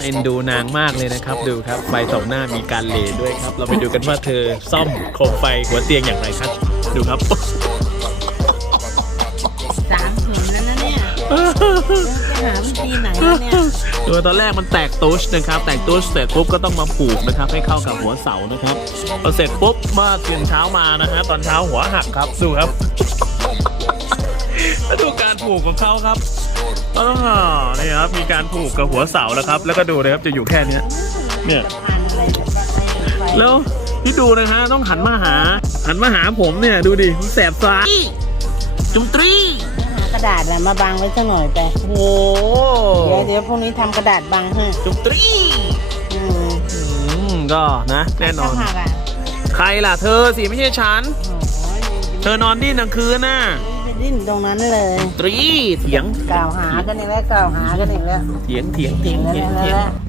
เอ็นดูนางมากเลยนะครับ ดูครับไฟสองหน้ามีการเลด้วยครับ เราไปดูกันว่าเธอซ่อมโคมไฟหัวเตียงอย่างไรครับ ดูครับ สามเข็มแล้วนะเนี่ยจะหาวิธีไหนวะเนี่ยดูตอนแรกมันแตกตูชนะครับ แตกตูชเสร็จปุ๊บก็ต้องมาผูกนะครับ ให้เข้ากับหัวเสานะครับพอเสร็จปุ๊บเมื่อตื่นเช้ามานะฮะตอนเช้าหัวหักครับดูครับ แล้วดูการผูกของเขาครับอ๋อนี่ครับมีการผูกกับหัวเสาแล้วครับ แล้วก็ดูนะครับจะอยู่แค่เนี้ยเนี่ยผ่านอะไรแบบไปแล้วพี่ดูนะฮะต้องหันมาหา หันมาหาผมเนี่ยดูดิมันแสบตาจุมตรีหากระดาษอะมาบังไว้สักหน่อยไปโอ้โหเดี๋ยวเดี๋ยวพรุ่งนี้ทำกระดาษบังให้จุมตรีอืมอืมก็นะแน่นอนถ้าหักอะใครล่ะเธอสิไม่ใช่ฉันโอ้ยเธอนอนดิ้นกลางคืนน่ะ ไปดิ้นตรงนั้นเลย ตรีเถียงกล่าวหากันอีกแล้วกล่าวหากันอีกแล้ว เถียงเถียงเถียงเถียงแล้วเถียงแล้ว